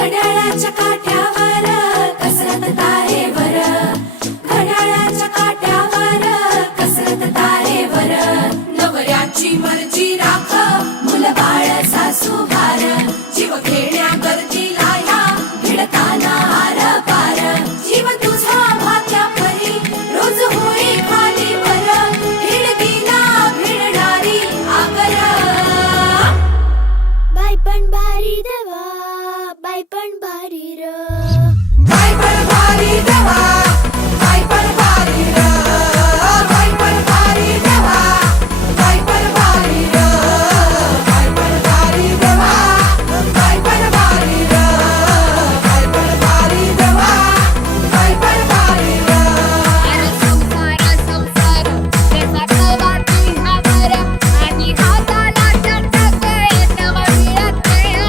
घड्याळाच्या काठ्यावर कसरत तारेवर, घड्याळाच्या काठ्यावर कसरत तारेवर. नवऱ्याची मर्जी राख, मुलं बाळ सासू हार, जीव घेण्या गरजीला या भिडताना आर पार. जीव तुझा भात्या परी रोज होई खाली वर, भिडकीला भिडणारी आगर. बाई पण भारी देवा, बाई पण